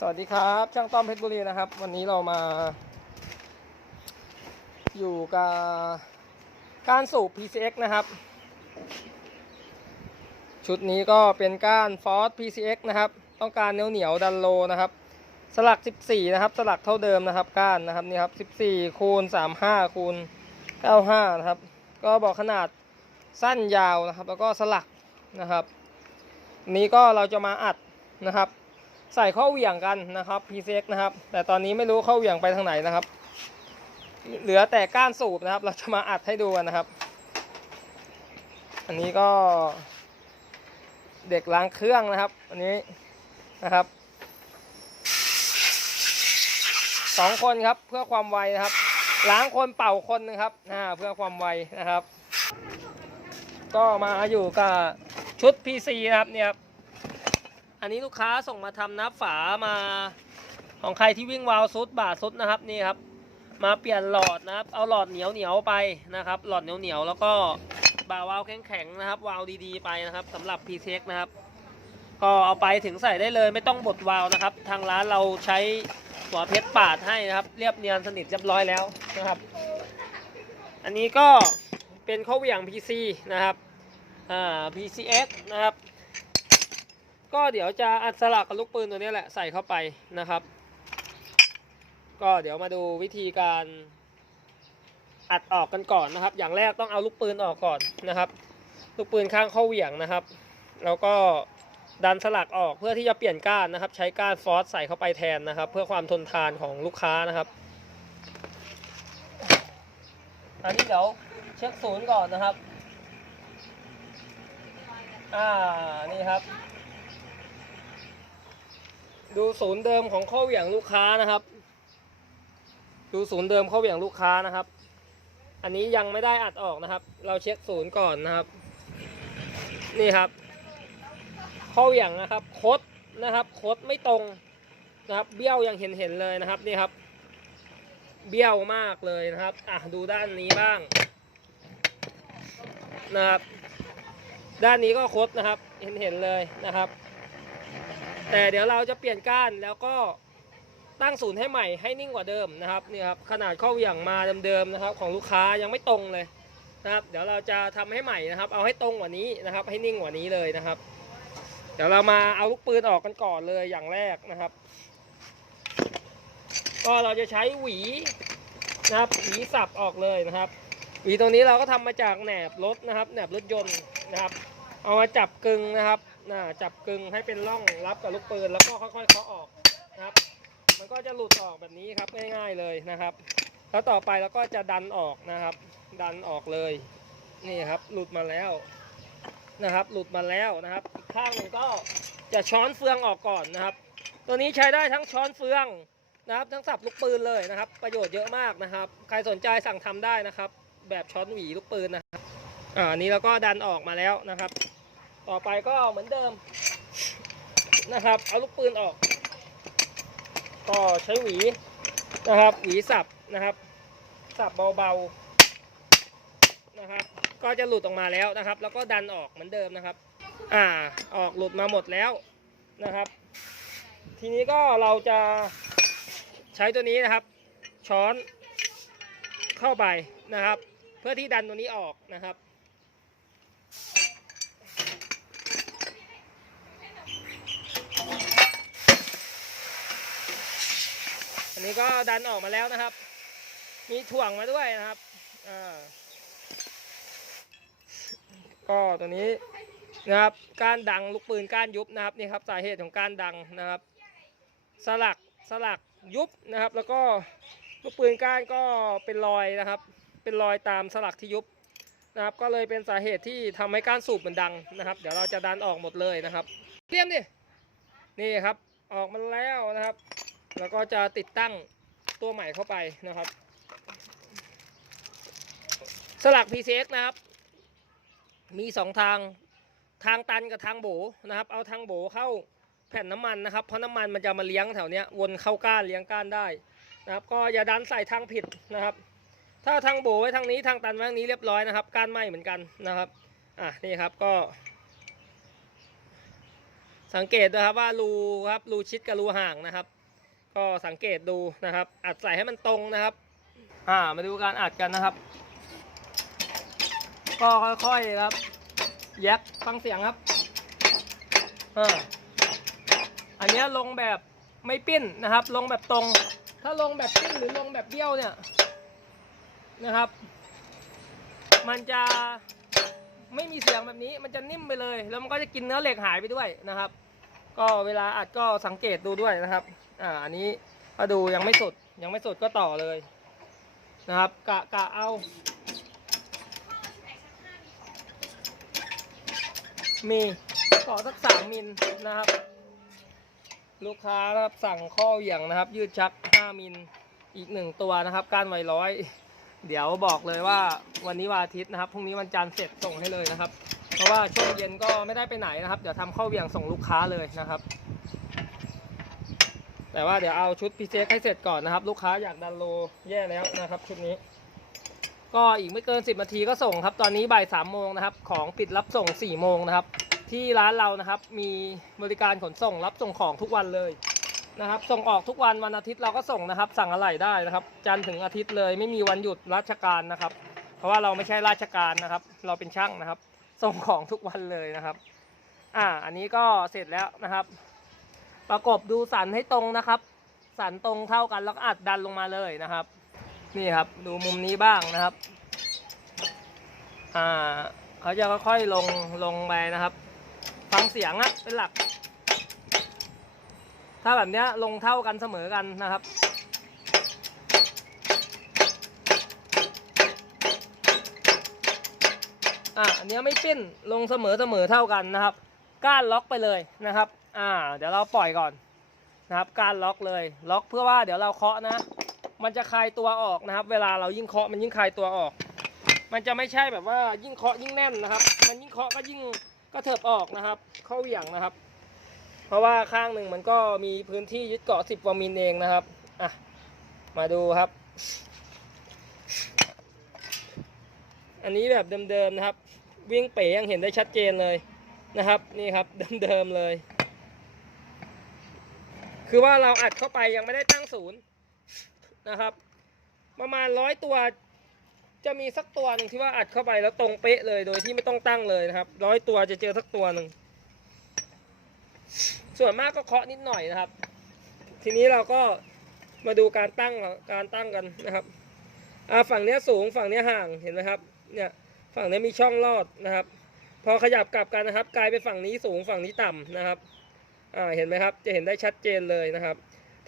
สวัสดีครับ ช่างต้อมเพชรบุรีนะครับ วันนี้เรามา อยู่กับก้านสูบ PCX นะครับ ชุดนี้ก็เป็นก้าน Force PCX นะครับ ต้องการเหนียวเหนียวดันโลนะครับ สลัก 14 นะครับ สลักเท่าเดิมนะครับ ก้านนะครับนี่ครับ14คูณ35คูณ95นะครับ ก็บอกขนาดสั้นยาวนะครับ แล้วก็สลักนะครับนนี้ก็เราจะมาอัดนะครับ ใส่ข้อเหวี่ยงกันนะครับ PCX นะครับ แต่ตอนนี้ไม่รู้ข้อเหวี่ยงไปทางไหนนะครับ เหลือแต่ก้านสูบนะครับ เราจะมาอัดให้ดูนนะครับ อันนี้ก็เด็กล้างเครื่องนะครับ อันนี้นะครับสองคนครับเพื่อความไวนะครับ ล้างคนเป่าคนนะครับอ่าเพื่อความไวนะครับ ก็มาอยู่กับชุด PC นะครับเนี่ยครับ อันนี้ลูกค้าส่งมาทำนับฝามาของใครที่วิ่งวาวซุดบาซุดนะครับนี่ครับ มาเปลี่ยนหลอดนะครับ เอาหลอดเหนียวเหนียวไปนะครับ หลอดเหนียวเหนียวแล้วก็บาวาวแข็งแข็งนะครับ วาวดีๆไปนะครับสำหรับ p t x นะครับ ก็เอาไปถึงใส่ได้เลยไม่ต้องบดวาวนะครับ ทางร้านเราใช้หัวเพชรปาดให้นะครับ เรียบเนียนสนิทเรียบร้อยแล้วนะครับ อันนี้ก็เป็นข้อเหวี่ยง PC นะครับอ่า PCX นะครับ ก็เดี๋ยวจะอัดสลักกับลูกปืนตัวนี้แหละใส่เข้าไปนะครับ ก็เดี๋ยวมาดูวิธีการอัดออกกันก่อนนะครับ อย่างแรกต้องเอาลูกปืนออกก่อนนะครับ ลูกปืนข้างเข้าเหวี่ยงนะครับ แล้วก็ดันสลักออกเพื่อที่จะเปลี่ยนก้านนะครับ ใช้ก้านฟอสใส่เข้าไปแทนนะครับ เพื่อความทนทานของลูกค้านะครับ อันนี้เดี๋ยวเช็คศูนย์ก่อนนะครับ อ่า นี่ครับ ดูศูนย์เดิมของข้อเหวี่ยงลูกค้านะครับ ดูศูนย์เดิมข้อเหวี่ยงลูกค้านะครับ อันนี้ยังไม่ได้อัดออกนะครับ เราเช็คศูนย์ก่อนนะครับ นี่ครับ ข้อเหวี่ยงนะครับคดนะครับคดไม่ตรงนะครับ เบี้ยวยังเห็นเห็นเลยนะครับนี่ครับ เบี้ยวมากเลยนะครับอะดูด้านนี้บ้างนะครับ ด้านนี้ก็คดนะครับ เห็นเห็นเลยนะครับ แต่เดี๋ยวเราจะเปลี่ยนก้านแล้วก็ตั้งศูนย์ให้ใหม่ให้นิ่งกว่าเดิมนะครับนี่ครับขนาดข้อเหวี่ยงมาเดิมๆนะครับ ของลูกค้ายังไม่ตรงเลยนะครับ เดี๋ยวเราจะทำให้ใหม่นะครับ เอาให้ตรงกว่านี้นะครับ ให้นิ่งกว่านี้เลยนะครับ เดี๋ยวเรามาเอาลูกปืนออกกันก่อนเลยอย่างแรกนะครับ ก็เราจะใช้หวีนะครับหวีสับออกเลยนะครับหวีตรงนี้เราก็ทำมาจากแหนบรถนะครับแหนบรถยนต์นะครับ เอามาจับกึงนะครับ นะจับกึงให้เป็นร่องรับกับลูกปืนแล้วก็ค่อยๆเคาะออกนะครับ มันก็จะหลุดออกแบบนี้ครับง่าย ๆเลยนะครับ แล้วต่อไปเราก็จะดันออกนะครับ ดันออกเลยนี่ครับ หลุดมาแล้วนะครับ หลุดมาแล้วนะครับอีกข้างหนึ่งก็จะช้อนเฟืองออกก่อนนะครับ ตัวนี้ใช้ได้ทั้งช้อนเฟืองนะครับ ทั้งสับลูกปืนเลยนะครับ ประโยชน์เยอะมากนะครับ ใครสนใจสั่งทำได้นะครับ แบบช้อนหวีลูกปืนนะครับอ่าอันนี้เราก็ดันออกมาแล้วนะครับ ต่อไปก็เหมือนเดิมนะครับ เอาลูกปืนออก ก็ใช้หวีนะครับ หวีสับนะครับ สับเบาๆนะครับ ก็จะหลุดออกมาแล้วนะครับ แล้วก็ดันออกเหมือนเดิมนะครับ อ่าออกหลุดมาหมดแล้วนะครับ ทีนี้ก็เราจะใช้ตัวนี้นะครับ ช้อนเข้าไปนะครับ เพื่อที่ดันตัวนี้ออกนะครับ นี้ก็ดันออกมาแล้วนะครับ มีถ่วงมาด้วยนะครับอ่าก็ตัวนี้นะครับการดังลูกปืนก้านยุบนะครับนี่ครับสาเหตุของการดังนะครับ สลักสลักยุบนะครับ แล้วก็ลูกปืนก้านก็เป็นรอยนะครับ เป็นรอยตามสลักที่ยุบนะครับ ก็เลยเป็นสาเหตุที่ทำให้ก้านสูบมันดังนะครับ เดี๋ยวเราจะดันออกหมดเลยนะครับเตรียมดินี่ครับออกมาแล้วนะครับ แล้วก็จะติดตั้งตัวใหม่เข้าไปนะครับ สลัก PCX นะครับ มีสองทางทางตันกับทางโบนะครับ เอาทางโบเข้าแผ่นน้ำมันนะครับ เพราะน้ำมันมันจะมาเลี้ยงแถวเนี้ยวนเข้าก้านเลี้ยงก้านได้นะครับ ก็อย่าดันใส่ทางผิดนะครับ ถ้าทางโบไว้ทางนี้ทางตันไว้ทางนี้เรียบร้อยนะครับ ก้านไหมเหมือนกันนะครับ อะนี่ครับก็ สังเกตนะครับว่ารูครับรูชิดกับรูห่างนะครับ ก็สังเกตดูนะครับ อัดใส่ให้มันตรงนะครับ อ่ามาดูการอัดกันนะครับ ก็ค่อยๆครับ แยกฟังเสียงครับอ่าอันนี้ลงแบบไม่ปิ้นนะครับ ลงแบบตรง ถ้าลงแบบปิ้นหรือลงแบบเบี้ยวเนี่ยนะครับ มันจะไม่มีเสียงแบบนี้มันจะนิ่มไปเลย แล้วมันก็จะกินเนื้อเหล็กหายไปด้วยนะครับ ก็เวลาอัดก็สังเกตดูด้วยนะครับ อ่าอันนี้ถ้าดูยังไม่สุดยังไม่สุดก็ต่อเลยนะครับ กะกะเอา มีต่อสักสามมิลนะครับ ลูกค้านะครับสั่งข้อเหวี่ยงนะครับ ยืดชัก5มิลอีกหนึ่งตัวนะครับก้านไวร้อย เดี๋ยวบอกเลยว่าวันนี้วันอาทิตย์นะครับพรุ่งนี้วันจันทร์เสร็จส่งให้เลยนะครับ เพราะว่าช่วงเย็นก็ไม่ได้ไปไหนนะครับ เดี๋ยวทำข้อเหวี่ยงส่งลูกค้าเลยนะครับ แต่ว่าเดี๋ยวเอาชุดพีเซให้เสร็จก่อนนะครับ ลูกค้าอยากดันโลแย่แล้วนะครับ ชุดนี้ ก็อีกไม่เกิน 10นาทีก็ส่งครับ ตอนนี้บ่าย3โมงนะครับ ของปิดรับส่ง4โมงนะครับ ที่ร้านเรานะครับ มีบริการขนส่งรับส่งของทุกวันเลยนะครับ ส่งออกทุกวันวันอาทิตย์เราก็ส่งนะครับ สั่งอะไหล่ได้นะครับ จันทร์ถึงอาทิตย์เลยไม่มีวันหยุดราชการนะครับ เพราะว่าเราไม่ใช่ราชการนะครับ เราเป็นช่างนะครับ ส่งของทุกวันเลยนะครับ อ่า อันนี้ก็เสร็จแล้วนะครับ ประกบดูสันให้ตรงนะครับ สันตรงเท่ากันแล้วก็อัดดันลงมาเลยนะครับ นี่ครับดูมุมนี้บ้างนะครับอ่าเขาจะค่อยๆลงลงไปนะครับ ฟังเสียงอะเป็นหลัก ถ้าแบบเนี้ยลงเท่ากันเสมอกันนะครับอะอันเนี้ยไม่ปิ้นลงเสมอเสมอเท่ากันนะครับ ก้านล็อกไปเลยนะครับ อ่า เดี๋ยวเราปล่อยก่อนนะครับ กานล็อกเลย ล็อกเพื่อว่าเดี๋ยวเราเคาะนะ มันจะคลายตัวออกนะครับ เวลาเรายิ่งเคาะมันยิ่งคลายตัวออก มันจะไม่ใช่แบบว่ายิ่งเคาะยิ่งแน่นนะครับ มันยิ่งเคาะก็ยิ่งก็เถิบออกนะครับ เข้าเหวี่ยงนะครับ เพราะว่าข้างหนึ่งมันก็มีพื้นที่ยึดเกาะ10กว่ามิลเองนะครับอะมาดูครับ อันนี้แบบเดิมๆนะครับ วิ่งเป๋ยังเห็นได้ชัดเจนเลยนะครับ นี่ครับเดิมๆเลย คือว่าเราอัดเข้าไปยังไม่ได้ตั้งศูนย์นะครับ ประมาณร้อยตัวจะมีสักตัวหนึ่งที่ว่าอัดเข้าไปแล้วตรงเป๊ะเลยโดยที่ไม่ต้องตั้งเลยนะครับร้อยตัวจะเจอสักตัวหนึ่งส่วนมากก็เคาะนิดหน่อยนะครับ ทีนี้เราก็มาดูการตั้งการตั้งกันนะครับอ่าฝั่งนี้สูงฝั่งนี้ห่างเห็นไหมครับ เนี่ยฝั่งนี้มีช่องลอดนะครับ พอขยับกลับกันนะครับ กลายเป็นฝั่งนี้สูงฝั่งนี้ต่ำนะครับ อ่าเห็นไหมครับ จะเห็นได้ชัดเจนเลยนะครับ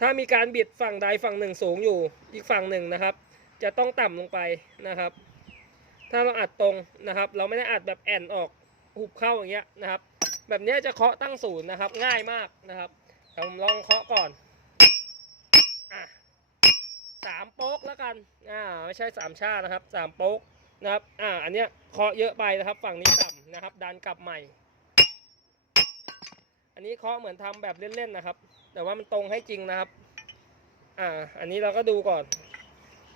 ถ้ามีการบิดฝั่งใดฝั่งหนึ่งสูงอยู่ อีกฝั่งหนึ่งนะครับ จะต้องต่ำลงไปนะครับ ถ้าเราอัดตรงนะครับ เราไม่ได้อัดแบบแอนออกหุบเข้าอย่างเงี้ยนะครับ แบบเนี้ยจะเคาะตั้งศูนย์นะครับ ง่ายมากนะครับผมลองเคาะก่อนอะสามโป๊กแล้วกัน อ่าไม่ใช่สามชาตินะครับสามโป๊กนะครับ อ่าอันเนี้ยเคาะเยอะไปนะครับ ฝั่งนี้ต่ำนะครับ ดันกลับใหม่ อันนี้เคาะเหมือนทำแบบเล่นๆนะครับ แต่ว่ามันตรงให้จริงนะครับ อ่า อันนี้เราก็ดูก่อน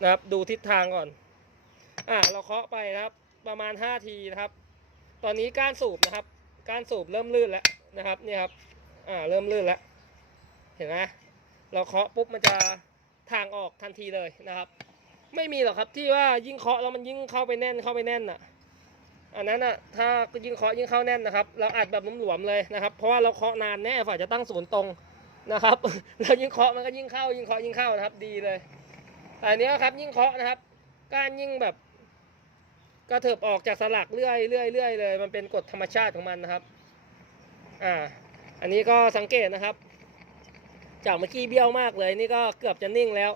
นะครับ ดูทิศทางก่อน อ่า เราเคาะไปนะครับ ประมาณ5ทีนะครับ ตอนนี้ก้านสูบนะครับ ก้านสูบเริ่มลื่นแล้วนะครับ นี่ครับ อ่า เริ่มลื่นแล้ว เห็นไหมเราเคาะปุ๊บมันจะทางออกทันทีเลยนะครับ ไม่มีหรอกครับที่ว่ายิ่งเคาะแล้วมันยิ่งเข้าไปแน่นเข้าไปแน่นอะ อันนั้นอะถ้ายิ่งเคาะยิ่งเข้าแน่นนะครับ เราอัดแบบหลวมๆเลยนะครับ เพราะว่าเราเคาะนานแน่ฝ่าจะตั้งศูนย์ตรงนะครับเรายิ่งเคาะมันก็ยิ่งเข้า ยิ่งเคาะยิ่งเข้านะครับ ดีเลยแต่อันเนี้ยครับยิ่งเคาะนะครับก้านยิ่งแบบกระเถิบออกจากสลักเรื่อยเรื่อยเรื่อยเลย มันเป็นกฎธรรมชาติของมันนะครับ อ่า อันนี้ก็สังเกตนะครับ จากเมื่อกี้เบี้ยวมากเลย นี่ก็เกือบจะนิ่งแล้ว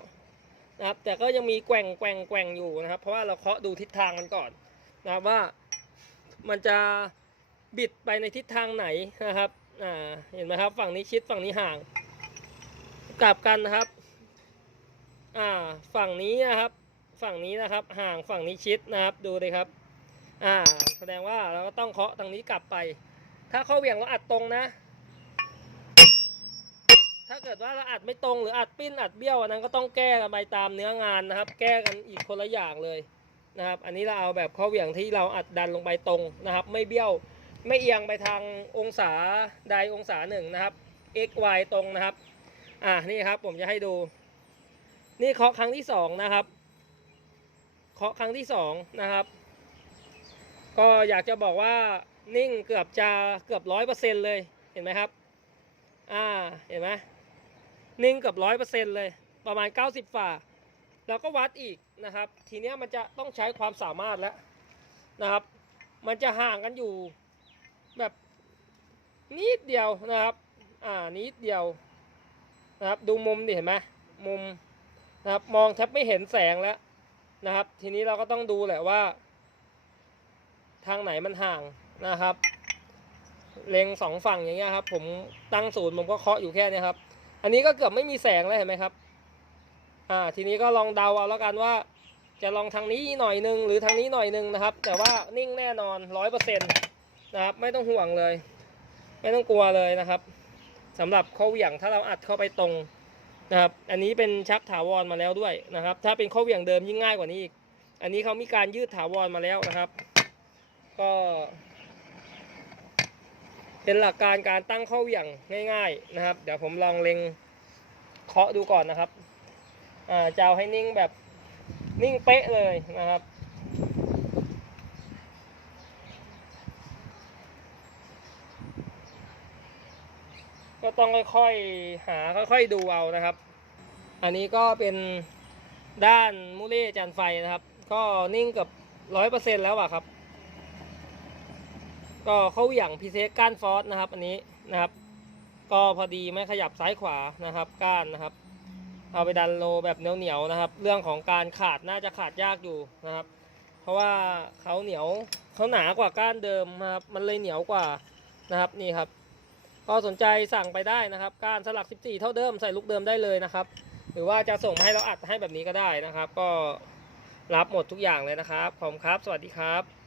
นะครับ แต่ก็ยังมีแกว่งแกว่งแกว่งอยู่นะครับ เพราะว่าเราเคาะดูทิศทางมันก่อนนะครับว่า มันจะบิดไปในทิศทางไหนนะครับอ่าเห็นไหมครับฝั่งนี้ชิดฝั่งนี้ห่าง กลับกันนะครับอ่าฝั่งนี้นะครับฝั่งนี้นะครับห่างฝั่งนี้ชิดนะครับดูเลยครับอ่าแสดงว่าเราก็ต้องเคาะทางนี้กลับไป ถ้าเข้าเหวี่ยงเราอัดตรงนะ ถ้าเกิดว่าเราอัดไม่ตรงหรืออัดปิ้นอัดเบี้ยวอันนั้นก็ต้องแก้กันไปตามเนื้องานนะครับ แก้กันอีกคนละอย่างเลย นะครับ อันนี้เราเอาแบบเข้าเหวี่ยงที่เราอัดดันลงไปตรงนะครับ ไม่เบี้ยวไม่เอียงไปทางองศาใดองศาหนึ่งนะครับ x y ตรงนะครับ อ่านี่ครับผมจะให้ดู นี่เคาะครั้งที่สองนะครับเคาะครั้งที่สองนะครับ ก็อยากจะบอกว่านิ่งเกือบจะเกือบร้อยเปอร์เซ็นเลยเห็นไหมครับ อ่าเห็นไหมนิ่งเกือบร้อยเปอร์เซ็นเลย ประมาณ90ฝ่า แล้วก็วัดอีกนะครับ ทีเนี้ยมันจะต้องใช้ความสามารถแล้วนะครับ มันจะห่างกันอยู่แบบนิดเดียวนะครับอ่านิดเดียวนะครับดูมุมดิเห็นไหมมุมนะครับมองแทบไม่เห็นแสงแล้วนะครับ ทีนี้เราก็ต้องดูแหละว่า ทางไหนมันห่างนะครับเล็งสองฝั่งอย่างเงี้ยครับ ผมตั้งศูนย์ผมก็เคาะอยู่แค่นี้ครับ อันนี้ก็เกือบไม่มีแสงแล้วเห็นไหมครับ อ่าทีนี้ก็ลองเดาเอาแล้วกันว่า จะลองทางนี้หน่อยนึงหรือทางนี้หน่อยนึงนะครับ แต่ว่านิ่งแน่นอนร้อยเปอร์เซ็นต์นะครับไม่ต้องห่วงเลย ไม่ต้องกลัวเลยนะครับสำหรับข้อเหวี่ยงถ้าเราอัดเข้าไปตรงนะครับ อันนี้เป็นชักถาวรมาแล้วด้วยนะครับ ถ้าเป็นข้อเหวี่ยงเดิมยิ่งง่ายกว่านี้อีก อันนี้เขามีการยืดถาวรมาแล้วนะครับ ก็เป็นหลักการการตั้งข้อเหวี่ยงง่าย ๆนะครับ เดี๋ยวผมลองเล็งเคาะดูก่อนนะครับ จะเอาให้นิ่งแบบนิ่งเป๊ะเลยนะครับ ก็ต้องค่อยๆหาค่อยๆดูเอานะครับ อันนี้ก็เป็นด้านมูเล่จานไฟนะครับ ก็นิ่งเกับร้อยเปอร์เซ็นแล้วอะครับ ก็เข้าอย่างพิเศษก้านฟอสนะครับ อันนี้นะครับ ก็พอดีไม่ขยับซ้ายขวานะครับ ก้านนะครับ เอาไปดันโลแบบเหนียวๆนะครับ เรื่องของการขาดน่าจะขาดยากอยู่นะครับ เพราะว่าเขาเหนียวเขาหนากว่าก้านเดิมครับมันเลยเหนียวกว่านะครับนี่ครับ ก็สนใจสั่งไปได้นะครับก้านสลัก 14 เท่าเดิมใส่ลูกเดิมได้เลยนะครับ หรือว่าจะส่งให้เราอัดให้แบบนี้ก็ได้นะครับ ก็รับหมดทุกอย่างเลยนะครับขอบคุณครับ สวัสดีครับ